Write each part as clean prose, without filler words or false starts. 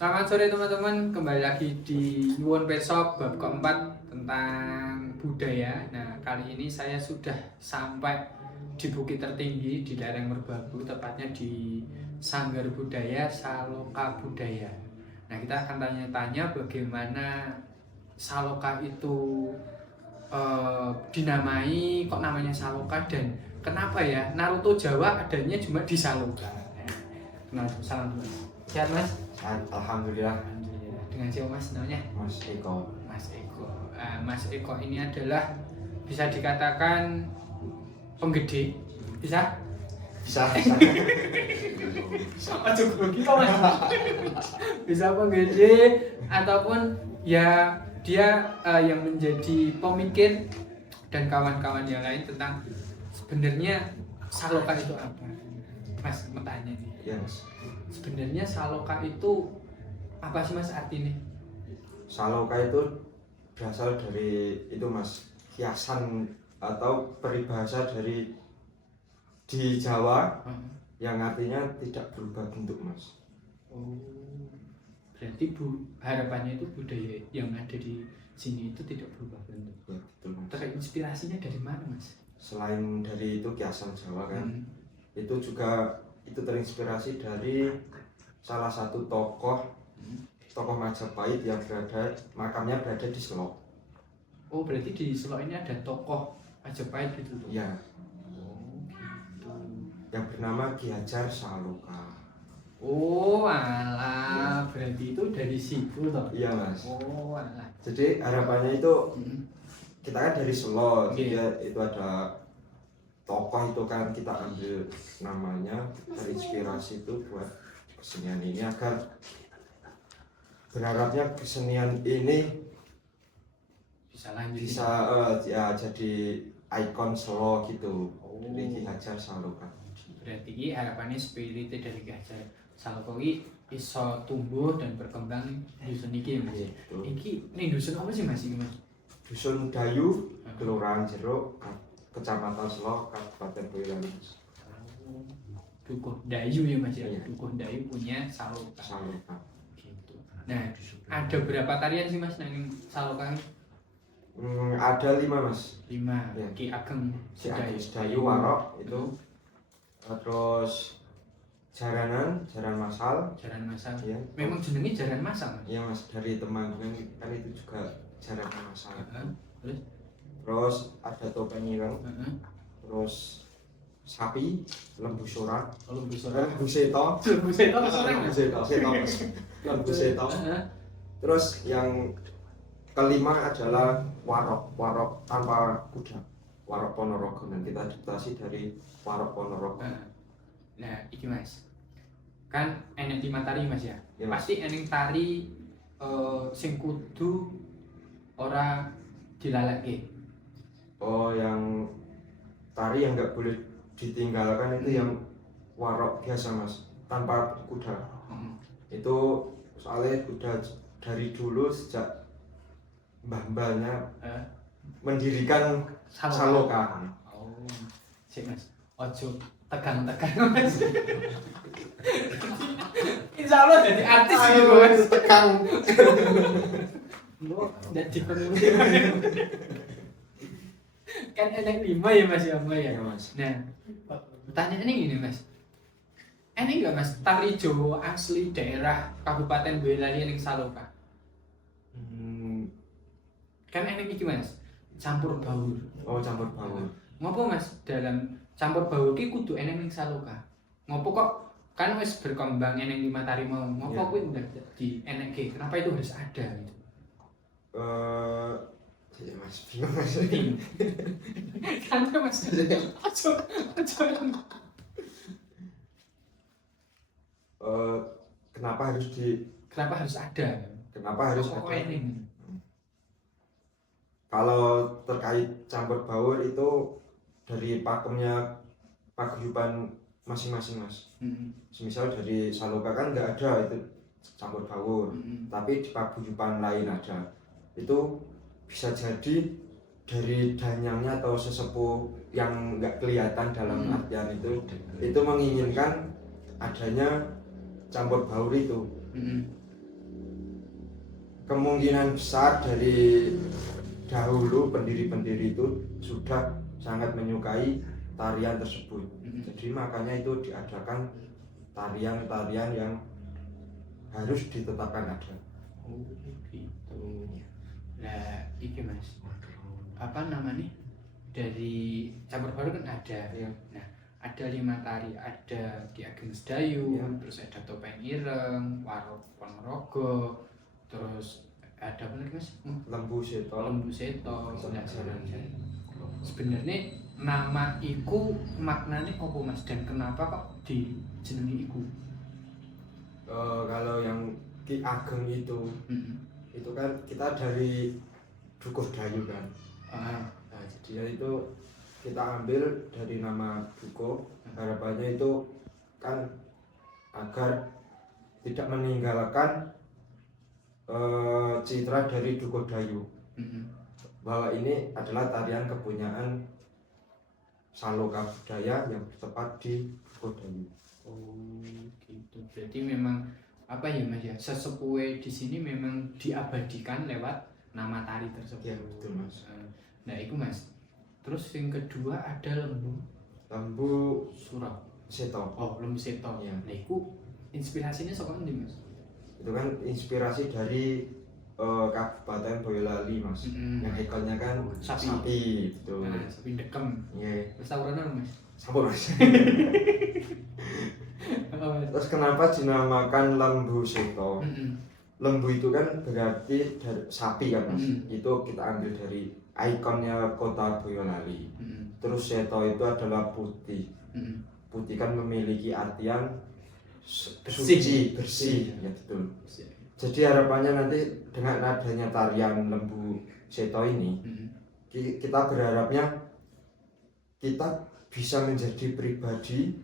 Selamat sore teman-teman, kembali lagi di Yuwon Pesop bab keempat tentang budaya. Nah, kali ini saya sudah sampai di bukit tertinggi di lereng Merbabu, tepatnya di Sanggar Budaya Saloka Budaya. Nah, kita akan tanya-tanya bagaimana Saloka itu dinamai, kok namanya Saloka, dan kenapa ya Naruto Jawa adanya cuma di Saloka. Nah, salam dulu. Sehat Mas? Alhamdulillah. Alhamdulillah. Dengan siapa Mas namanya? Mas Eko. Mas Eko. Mas Eko ini adalah bisa dikatakan penggede, bisa? Bisa. Sama cukup kita Mas. Bisa penggede ataupun ya dia yang menjadi pemikir dan kawan-kawan yang lain tentang sebenarnya Saloka itu apa? Mas mau tanya nih. Iya Mas. Sebenarnya Saloka itu apa sih Mas artinya? Saloka itu berasal dari itu Mas, kiasan atau peribahasa dari di Jawa yang artinya tidak berubah bentuk Mas. Oh, berarti harapannya itu budaya yang ada di sini itu tidak berubah bentuk. Ya, betul Mas. Terinspirasinya dari mana Mas? Selain dari itu kiasan Jawa kan, itu juga itu terinspirasi dari salah satu tokoh Majapahit yang makamnya berada di Selok. Oh, berarti di Selok ini ada tokoh Majapahit gitu tuh? Iya. Oh, gitu. Yang bernama Ki Hajar Saloka. Oh, alah, berarti itu dari situ toh? Iya Mas. Oh, alah. Jadi harapannya itu kita kan dari Solo, Iya. jadi itu ada tokoh itu kan kita ambil namanya terinspirasi itu buat kesenian ini agar berharapnya kesenian ini Bisa lanjut. bisa ya jadi ikon Solo gitu. Oh. Dari Ki Hajar Saloka. Berarti ini harapannya spirit dari Ki Hajar Saloka ini iso tumbuh dan berkembang di dusun iki Mas. Gitu. Iki ning dusun apa sih Mas iki Mas? Dusun Dayu, Kelurahan Jeruk, Kecamatan Selo, Kabupaten Boyolali. Dukuh Dayu ya Mas ya. Iya. Dukuh Dayu punya Saloka. Saloka. Gitu. Nah, ada berapa tarian sih Mas nang Saloka ini? Ada 5 Mas. 5. Iya. Ki Ageng Si Agus Dayu Warok itu, terus Jaran Masal. Jaran Masal. Ya. Memang jenenge Jaran Masal Mas. Iya Mas, dari Temanggung kan itu juga Jaran Masal. Terus Terus ada Topeng Ireng, heeh. terus Sapi, Lembu Sorak, Lembu Sorak. Lembu Seto, Lembu Seto Mas Sorak. Lembu Seto, Mas. Lembu Seto. Heeh. Terus yang kelima adalah Warok tanpa kuda, Warok Ponorogo, dan kita adaptasi dari Warok Ponorogo. Nah, iki Mas. Kan enek 5 tari Mas ya. Iya, Mas. Pasti enek tari sing kudu ora dilalekke. Oh, yang tari yang nggak boleh ditinggalkan itu yang Warok biasa Mas, tanpa kuda. Itu soalnya kuda dari dulu sejak mbah-mbahnya mendirikan Saloka. Oh, sik Mas. Ojo tegang-tegang Mas. Insya Allah jadi artis gitu Mas. Tegang. Lo jadi pemimpin. Kan enek 5 ya Mas ya, Mbak ya. Ya Mas. Nah, pertanyaannya gini Mas. Enek enggak Mas tari Jawa asli daerah Kabupaten Boyolali ning Saloka? Kan enek iki Mas, campur baur. Oh, campur baur. Ngopo Mas dalam campur baur ki kudu enek ning Saloka? Ngopo kok kan wis berkembang enek 5 tari mau. Ngopo kuwi ndak di enekke? Kenapa itu harus ada gitu? Ya Mas, bingung Mas. Kan Mas. Ojo. Kenapa harus ada? Kenapa harus Kok ada? enek? Kalau terkait campur baur itu dari pakemnya paguyuban masing-masing Mas. Semisal dari Saloka kan nggak ada itu campur baur, tapi di paguyuban lain ada. Itu bisa jadi dari danyangnya atau sesepuh yang nggak kelihatan dalam artian itu menginginkan adanya campur baur itu. kemungkinan besar dari dahulu pendiri-pendiri itu sudah sangat menyukai tarian tersebut. Jadi makanya itu diadakan tarian-tarian yang harus ditetapkan ada. Oh gitu. Nah, iki Mas. Apa namanya? Dari campur baur kan ada. Ya. Nah, ada 5 tari, ada Ki Ageng Sedayu, Ya. terus ada Topeng Ireng, Ponorogo, terus ada apa lagi Mas? Lembu Seto. Lembu Seto. Nah, Jaran. sebenarnya nama iku maknanya apa Mas, dan kenapa kok dijenengi iku? Kalau yang Ki Ageng itu kan kita dari Dukuh Dayu kan. Nah, jadi itu kita ambil dari nama Dukuh, harapannya itu kan agar tidak meninggalkan citra dari Dukuh Dayu, bahwa ini adalah tarian kepunyaan Saloka budaya yang tepat di Dukuh Dayu. Oh gitu. Berarti memang apa ya Mas ya, sesepuhe di sini memang diabadikan lewat nama tari tersebut. Ya betul Mas. Nah itu Mas. Terus yang kedua ada Lembu Surau Seto. Oh, Lembu Seto. Ya. Nah itu inspirasinya saka ndi Mas? Itu kan inspirasi dari Kabupaten Boyolali Mas. Yang ikonnya kan sapi betul. Nah, sapi dekem. Iya. Terus tawuran apa Mas? Sampun Mas. Apa Mas? Terus kenapa dinamakan Lembu Seto? Lembu itu kan berarti dari sapi kan Mas. Itu kita ambil dari ikonnya kota Boyolali. Terus Seto itu adalah putih. Putih kan memiliki artian suci, bersih. Ya betul. Jadi harapannya nanti dengan adanya tarian Lembu Seto ini, kita berharapnya kita bisa menjadi pribadi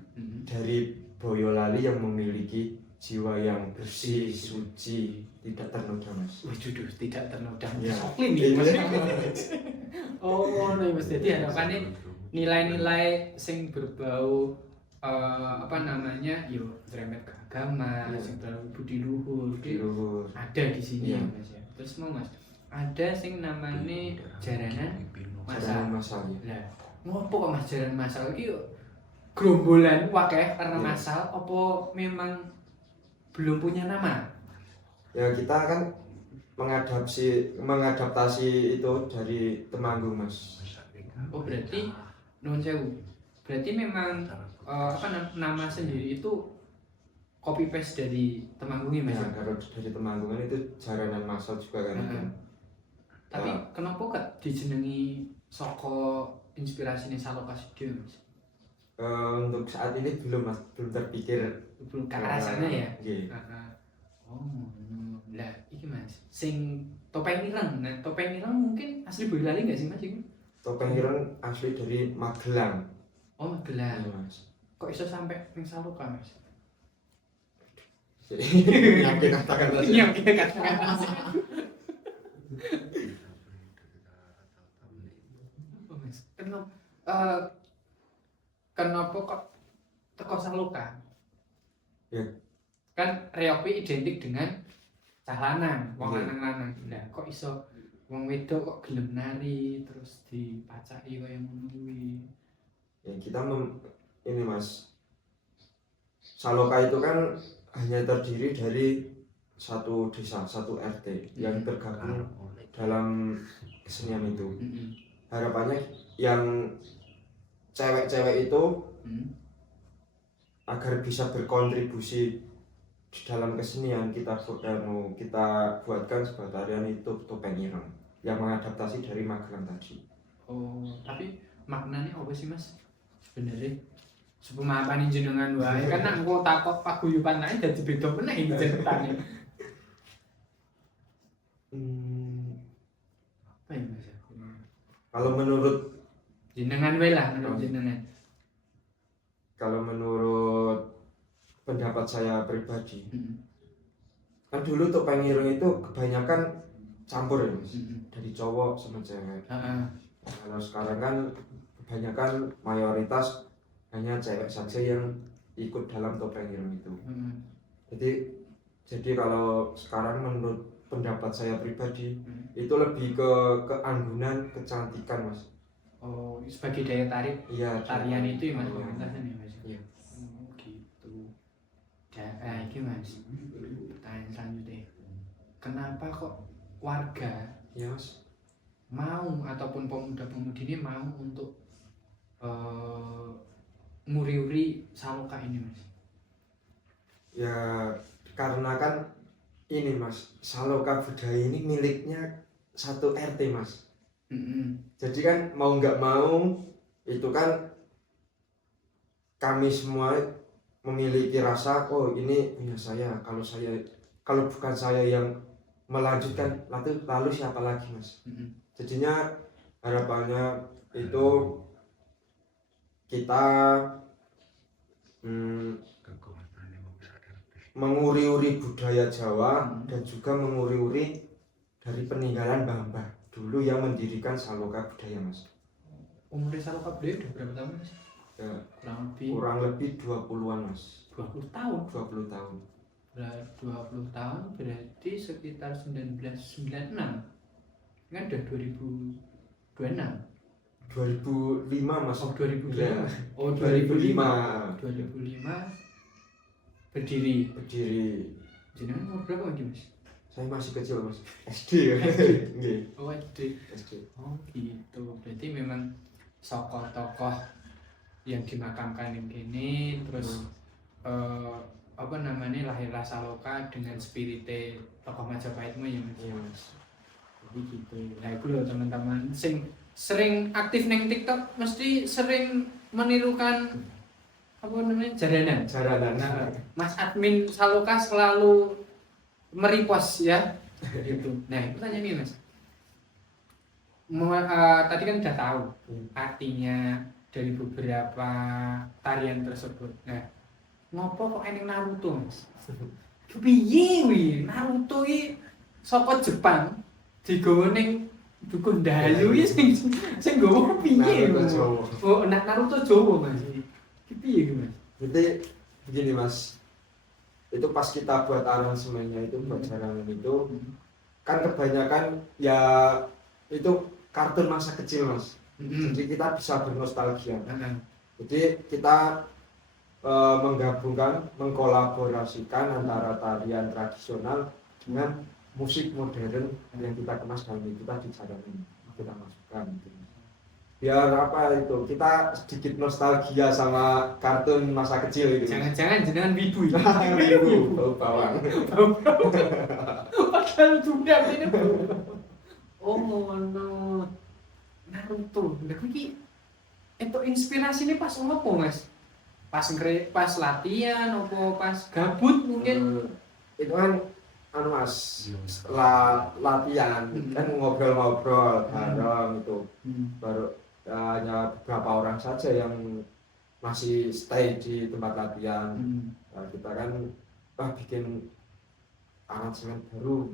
dari Boyolali yang memiliki jiwa yang bersih, suci, tidak ternoda Mas. Waduh, tidak ternoda. Ya. Soklin nih Mas. Oh, no Mas. Jadi harapannya nilai-nilai sing berbau apa namanya, yo remet keagamaan, Ya. sing berbau budi luhur, Luhur. ada di sini Ya. ya Mas ya. Terus mau Mas, ada sing namanya jaranan Jaranan masal. masal ya. Lah, ngopo kok Mas jaranan masal iki yo gerombolan wakeh karena Ya. masal apa memang belum punya nama? Ya kita kan mengadaptasi itu dari Temanggung Mas. Oh berarti nuwun sewu. Berarti memang nama sendiri itu copy paste dari Temanggung ya Mas? Ya, kalau dari Temanggungan itu jaranan masal juga kan. Tapi kenapa gak dijenengi saka inspirasine Saloka Sidya Mas? Untuk saat ini belum Mas, belum terpikir. Belum ke arah sana ya? Iya. Oh, lah iki Mas, sing Topeng Ireng. Nah, Topeng Ireng mungkin asli Boyolali enggak sih Mas iku? Topeng Ireng asli dari Magelang. Oh, Magelang. Iya, Mas. Kok iso sampai ning Saloka Mas? Yang dikatakan Mas. Yang kita katakan Mas. Oh, Mas. Kenapa kok teko Saloka? Ya. Kan reopi identik dengan cah lanang, wong Iya. lanang-lanang. Lah kok iso wong wedok kok gelem nari terus dipacaki kaya ngono kuwi. Ya kita ini Mas. Saloka itu kan hanya terdiri dari satu desa, satu RT yang tergabung dalam kesenian itu. Harapannya yang cewek-cewek itu agar bisa berkontribusi di dalam kesenian, kita buatkan sebuah tarian itu Topeng Ireng yang mengadaptasi dari Magelang tadi. Oh, tapi maknanya apa sih Mas? Sebenarnya sepemahaman jenengan wae kan nek engko takok paguyuban ae dadi beda meneh iki ceritane. Apa ya Mas? Kalau menurut Jenengan wae lah, menurut jenengan. Kalau menurut pendapat saya pribadi, kan dulu Topeng Ireng itu kebanyakan campur ya Mas, dari cowok sama cewek. Kalau sekarang kan kebanyakan mayoritas hanya cewek saja yang ikut dalam Topeng Ireng itu. Jadi kalau sekarang menurut pendapat saya pribadi itu lebih ke keanggunan, kecantikan mas. Oh, sebagai daya tarik Iya, tarian itu ya mas, tarian. pementasan ya mas. Iya. Oh, gitu. Ini mas, pertanyaan selanjutnya, kenapa kok warga Iya mas. mau ataupun pemuda-pemudi ini mau untuk nguri-uri saloka ini mas? Ya karena kan ini mas, saloka budaya ini miliknya satu RT mas. Jadi kan mau nggak mau itu kan kami semua memiliki rasa, oh ini punya saya, kalau bukan saya yang melanjutkan lalu siapa lagi mas. Jadinya harapannya itu kita menguri-uri budaya Jawa dan juga menguri-uri dari peninggalan mbah-mbah dulu yang mendirikan saloka budaya mas. Umur saloka budaya udah berapa tahun mas? Ya, kurang lebih 20-an mas. 20 tahun. 20 tahun. 20 tahun berarti sekitar 1996. Kan udah 2026. 2005 mas. Oh 2005. Ya. Oh 2005. 2005 berdiri. Jenengan umur berapa mas? Saya masih kecil mas. SD ya. Oh SD. Oh gitu. Berarti memang tokoh-tokoh yang dimakamkan yang gini terus lahirlah saloka dengan spirite tokoh Majapahit ya mas. Iya mas. Jadi gitu. Nah itu loh teman-teman sing sering aktif neng TikTok mesti sering menirukan jaranan. Nah, Mas admin saloka selalu merepost ya gitu. Nah pertanyaan ini mas, tadi kan udah tahu artinya dari beberapa tarian tersebut. Nah, ngopo kok eneng Naruto mas? Piye wi Naruto iki saka Jepang digawa ning dukun dalu iki sing nggawa piye? Oh, Naruto Jawa mas. Piye iki mas? Jadi begini mas, itu pas kita buat aransemennya itu buat jaranan itu kan kebanyakan ya itu kartun masa kecil mas. Jadi kita bisa bernostalgia. Jadi kita menggabungkan, mengkolaborasikan antara tarian tradisional dengan musik modern yang kita kemas dalam itu tadi jaranan kita masukkan gitu. Biar apa itu kita sedikit nostalgia sama kartun masa kecil itu. Jangan-jangan jenengan wibu ya? Wibu bawang. Padahal sudah ini. Oh no, Naruto. Lha iki entuk inspirasi ini pas ngopo mas? Pas latihan apa pas gabut mungkin? Itu kan mas setelah latihan kan ngobrol-ngobrol bareng itu baru hanya beberapa orang saja yang masih stay di tempat latihan. Nah, kita kan bikin aransemen baru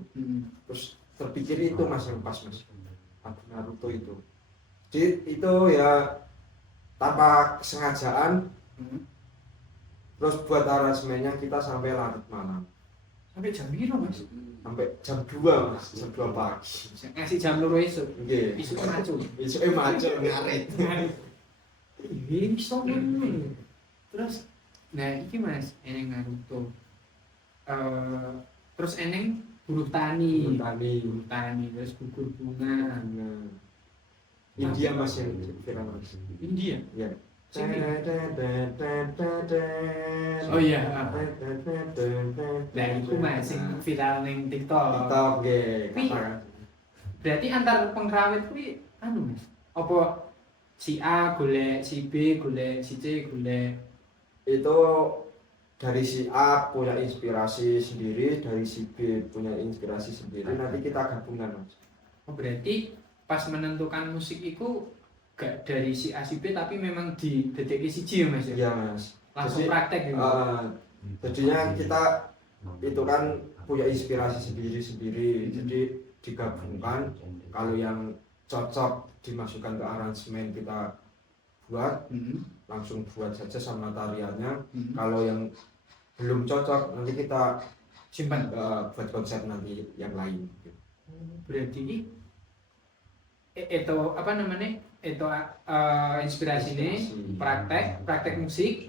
terus terpikir itu mas yang pas mas lagu Naruto itu. Jadi itu ya tanpa kesengajaan terus buat aransemennya kita sampai larut malam. Sampai jam berapa mas? Sampai jam 2 mas, jam 2 pagi. Ngasih jam loro esuk. Nggih. Esuk maju. Esuk maju ngarit. Ini iso ngono. Terus nah iki mas eneng Naruto. Terus eneng buruh tani terus gugur bunga. India mas yang viral mas. India? Ya. Oh iya. Nah itu mas sing viral ning TikTok. Nggih. Berarti antar pengrawit kuwi anu mas. Apa si A golek si B golek si C golek? Itu dari si A punya inspirasi sendiri, dari si B punya inspirasi sendiri, nanti kita gabungkan mas. Oh berarti pas menentukan musik itu gak dari si A si B tapi memang di detik si J mas ya? Iya mas. Langsung praktek gitu? Jadinya kita itu kan punya inspirasi sendiri-sendiri, jadi digabungkan. Kalau yang cocok dimasukkan ke aransemen kita buat, langsung buat saja sama tariannya. Kalau yang belum cocok nanti kita simpan. buat konsep nanti yang lain. Berarti ini itu apa namanya? Itu inspirasi ini praktek musik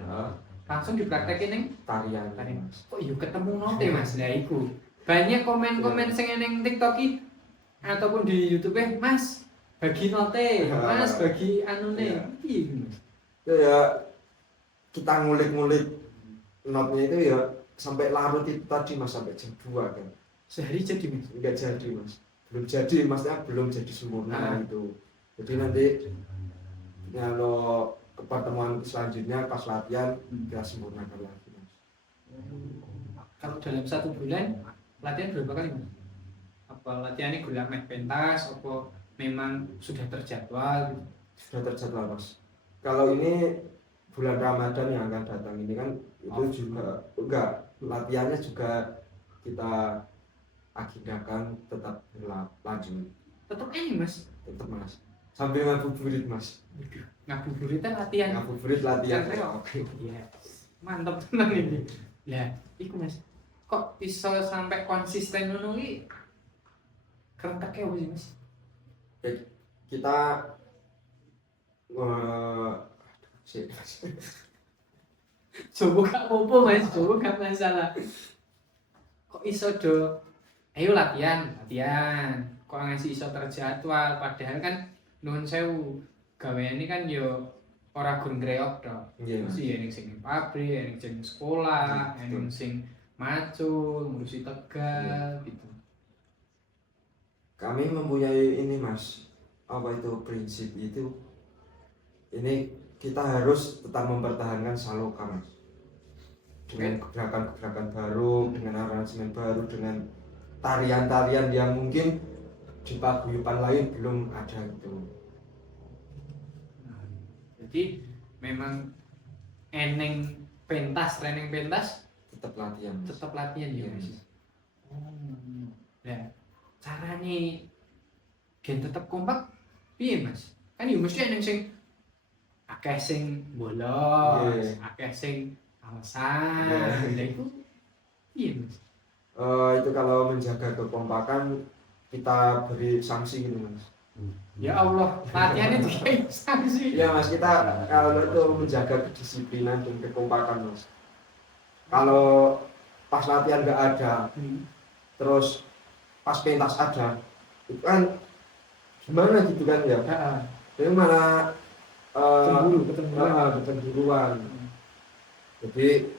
langsung dipraktekin ning Tarian. kok yuk ketemu note Mas. Lah iku banyak komen-komen sing ning TikTok iki ataupun di YouTube Mas bagi note, Mas bagi anune iki Mas. Ya kita ngulik-ngulik notnya itu ya sampai larut itu tadi Mas, sampai jam 2 kan. Sehari jadi Mas. Enggak jadi Mas, belum jadi maksudnya, belum jadi sempurna itu. Jadi nanti kalau ke pertemuan selanjutnya pas latihan kita sempurnakan lagi Mas. Kalau dalam 1 bulan latihan berapa kali Mas? Apa latihannya gula meh pentas apa memang sudah terjadwal? Sudah terjadwal Mas. Kalau ini bulan Ramadan yang akan datang ini kan itu juga enggak, latihannya juga kita agendakan tetap lanjut. Tetap ini Mas. Tetap Mas. Sambil ngabuburit Mas. Ngabuburit latihan. Ngabuburit latihan. Oke. Iya. Mantap tenan ini. Ya, iku Mas. Kok bisa sampai konsisten ngono iki? Kerentek ya sih Mas. Kita Coba gak apa-apa Mas, coba gak masalah. Kok iso do ayo latihan. Kok ngasih iso terjadwal padahal kan nuwun sewu gaweane kan yo ora gur ngreok tok. Nggih. Mesti ya ning sing pabrik, ning sing sekolah, ning sing macul, ngurusi Tegal gitu. Kami mempunyai ini Mas, apa itu prinsip itu, ini kita harus tetap mempertahankan Saloka Mas, dengan gerakan-gerakan baru, dengan aransemen baru, dengan tarian-tarian yang mungkin di paguyuban lain belum ada itu. Jadi memang eneng pentas, reneng pentas Tetap latihan Mas. tetap latihan ya Mas. Nah, caranya gen tetap kompak piye Mas? Kan ya mesti eneng sing akeh sing bolos, akeh sing alasan. Lah itu piye Mas? Itu kalau menjaga kekompakan kita beri sanksi gitu Mas. Ya Allah, latihannya dikai sanksi. Ya Mas, kita kalau itu menjaga kedisiplinan dan kekompakan Mas. Kalau pas latihan nggak ada, terus pas pentas ada, itu kan gimana gitu kan ya? Jadi malah ketemburuan. Jadi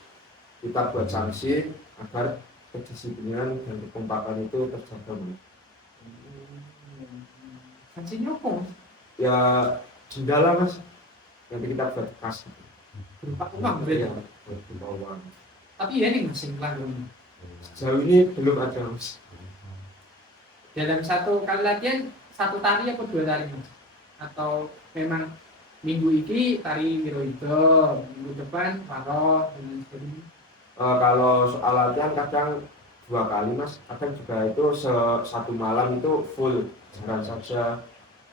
kita buat sanksi agar kedisiplinan dan kekompakan itu terjaga Mas. Sanksinya apa? Ya denda lah Mas, nanti kita buat kas Berupa uang ya, berarti. buat berupa uang. Tapi ya nih Mas sing pelanggar. Sejauh ini belum ada Mas. Dalam 1 kali latihan 1 tari apa 2 tari Mas? Atau memang minggu ini tari Wirohido, minggu depan Parot dan sebagainya? Kalau soal latihan kadang 2 kali Mas, kadang juga itu satu malam itu full jalan saja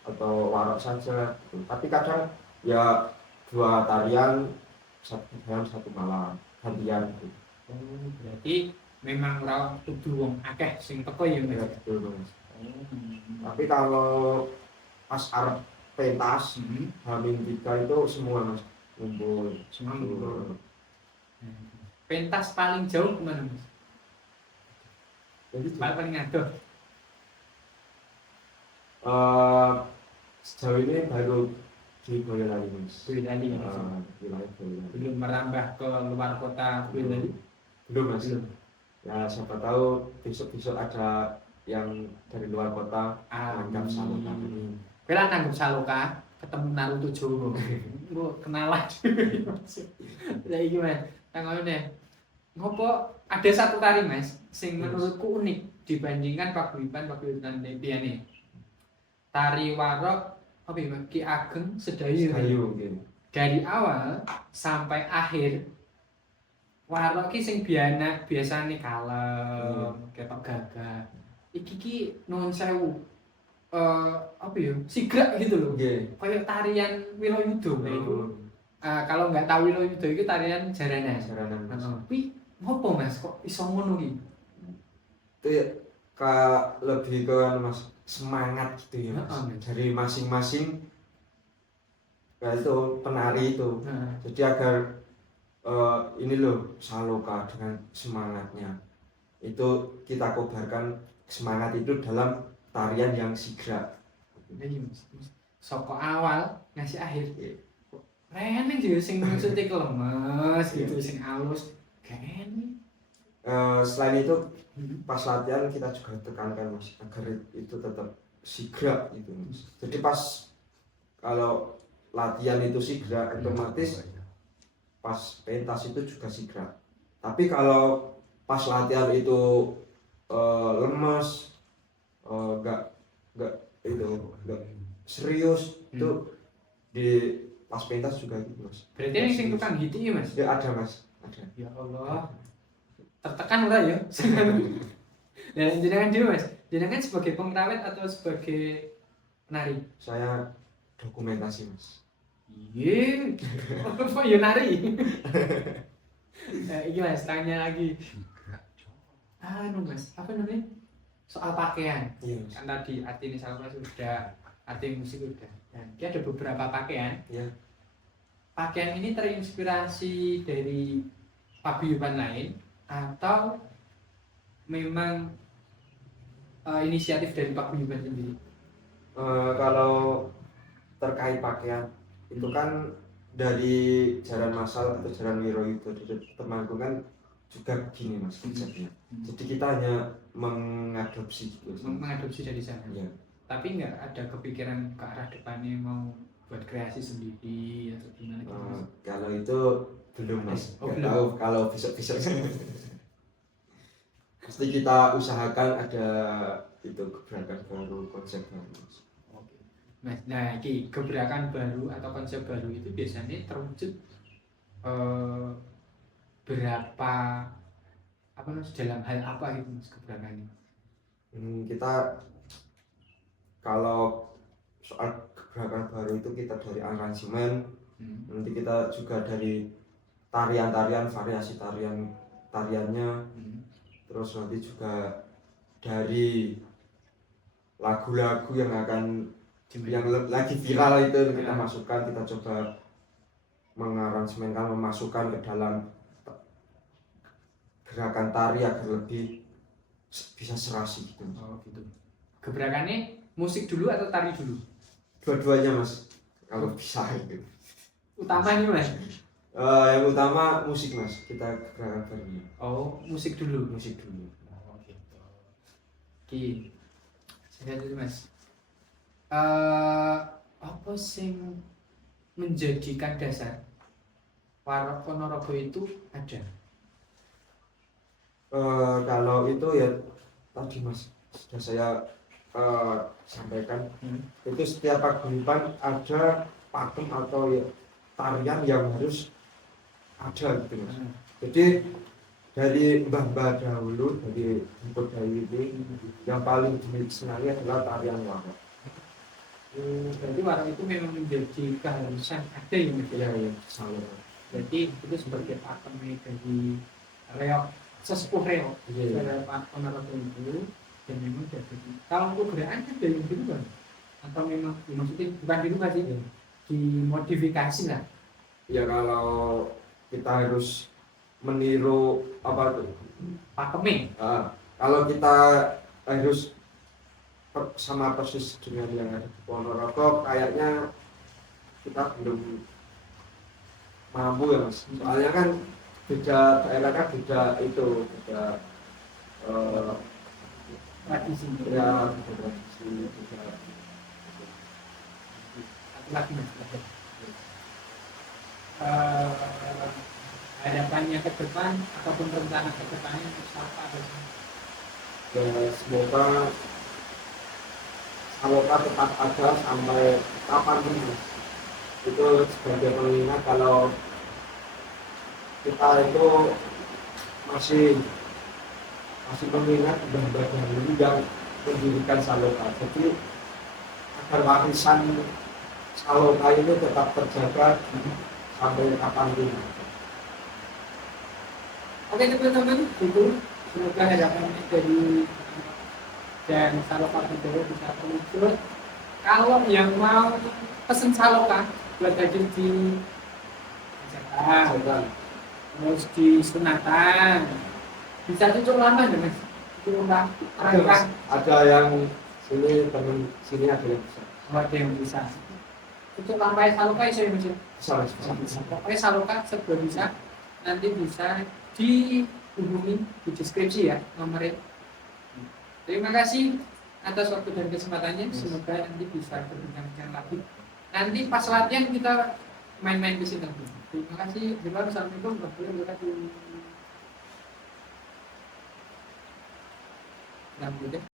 atau warok saja. Tapi kadang ya 2 tarian dalam 1 malam gantian gitu. Berarti memang ora kudu wong akeh sing teko ya Ya, Mas. betul Mas. Tapi kalau pas arep pentas H-3 itu semua Mas ngumpul. Semua ngumpul. Pentas paling jauh kemana Mas? Jadi Paling adoh. sejauh ini baru di Boyolali Mas. Boyolali ya. Wilayah Boyolali. Belum merambah ke luar kota Boyolali. Belum Mas. Ya siapa tahu besok-besok ada yang dari luar kota menganggap Saloka ini. Kowe lah nanggep Saloka, ketemu Naruto Jowo. Engko kenalan. Lah iki Mas, tangone. Ngopo ada 1 tari Mas sing menurutku unik dibandingkan paguyuban liyane. Tari Warok apa ya Ki Ageng Sedayu. Gitu. Dari awal sampai akhir Warok ki sing biasane kalem, ketok gagah. Iki ki nuwun sewu. Apa ya? Sigrak gitu loh. Nggih. Kayak tarian Wiloyudo itu. Kalau nggak tahu Wiloyudo itu tarian jaranan. Jaranan Mas. Tapi ngopo Mas kok iso ngono ki? itu ya, lebih ke mas semangat gitu ya mas. Dari masing-masing ya itu penari itu. Jadi agar ini loh Saloka dengan semangatnya itu kita kobarkan semangat itu dalam tarian yang sigrak. Soko awal ngasih akhir. Rene juga sing maksudnya lemes gitu, sing halus. Kayaknya. Selain itu pas latihan kita juga tekankan mas agar itu tetap sigrak gitu mas. Jadi pas kalau latihan itu sigrak otomatis pas pentas itu juga sigrak. Tapi kalau pas latihan itu lemes, enggak serius itu di pas pentas juga gitu mas. Berarti yang sing tukang hiti ya mas? Ya ada mas, ada. Ya Allah, tertekan ora ya? Dan jenengan dulu mas, jenengan sebagai pengrawit atau sebagai penari? Saya dokumentasi mas. Iya, apa ya nari? Ini mas, tanya lagi. Mas, apa namanya? Soal pakaian. Iya mas. Kan tadi arti Saloka sudah, arti musik sudah. Dan dia ada beberapa pakaian. Iya. Pakaian ini terinspirasi dari paguyuban lain atau memang inisiatif dari paguyuban sendiri? Kalau terkait pakaian itu kan dari Jaran Masal atau Jaran Wiroyudo di Temanggung kan juga begini mas konsepnya. Jadi kita hanya mengadopsi gitu. Mengadopsi dari sana. Iya. Tapi nggak ada kepikiran ke arah depannya mau buat kreasi sendiri atau gimana gitu? Kalau itu belum mas. Oh, Nggak belum. tahu kalau besok pasti kita usahakan ada itu gebrakan baru, konsep baru mas. Oke. Nah, gebrakan baru atau konsep baru itu biasanya terwujud berapa apa mas dalam hal apa gitu mas gebrakannya? Kita kalau soal gebrakan baru itu kita dari aransemen, nanti kita juga dari tarian-tarian, variasi tariannya, terus nanti juga dari lagu-lagu yang lagi viral itu kita masukkan, kita coba mengaransemenkan, memasukkan ke dalam gerakan tari agar lebih bisa serasi gitu. Oh gitu. Gebrakannya musik dulu atau tari dulu? Dua-duanya mas, kalau bisa gitu. Utamanya mas? Yang utama musik mas, kita gerakan barunya. Oh musik dulu. Musik dulu. Oh gitu. Oke. Saya dulu mas. Apa sing menjadikan dasar para Ponorogo itu ada? Kalau itu ya tadi mas sudah saya sampaikan, itu setiap paguyuban ada pakem atau ya tarian yang harus ada gitu mas. Jadi dari mbah-mbah dahulu, dari Mpok Dayi ini yang paling disenangi adalah tarian warok. Berarti warok itu memang menjadi keharusan ada ya mas? Ya sama. Berarti itu sebagai pakem dari reok sesepuh reok dari Pak Ponorogo itu. Dan memang jadi kalau untuk gerakan ada yang dirubah atau memang maksudnya bukan dirubah sih, dimodifikasi lah Ya kalau kita harus meniru apa tuh pakemnya. Kalau kita harus sama persis dengan yang ada di Ponorogo kayaknya kita belum mampu ya mas, soalnya kan beda daerah kan beda itu beda Tradisi ya beda tradisi beda lagi mas. Harapannya ke depan ataupun rencana ke depannya apa? ya semoga Saloka tetap ada sampai kapanpun mas. Itu sebagai pengingat kalau kita itu masih mengingat mbah-mbah dahulu yang mendirikan Saloka. Jadi agar warisan Saloka ini tetap terjaga sampai kapanpun. Oke teman-teman, itu semoga harapan dari dan Saloka Budaya bisa terwujud. Kalau yang mau pesen Saloka buat hadir di Jakarta, terus di Sunatan, bisa cukup lama ya mas? Cukup rangka. Ada yang sini temen sini ada yang bisa. Ada yang bisa. Untuk lampai Saloka bisa ya mas? Bisa. Pokoknya Saloka serba bisa. Nanti bisa dihubungi di deskripsi ya nomornya. Terima kasih atas waktu dan kesempatannya. Semoga nanti bisa berbincang-bincang lagi. Nanti pas latihan kita main-main di sini. Terima kasih. Assalamualaikum warahmatullahi wabarakatuh.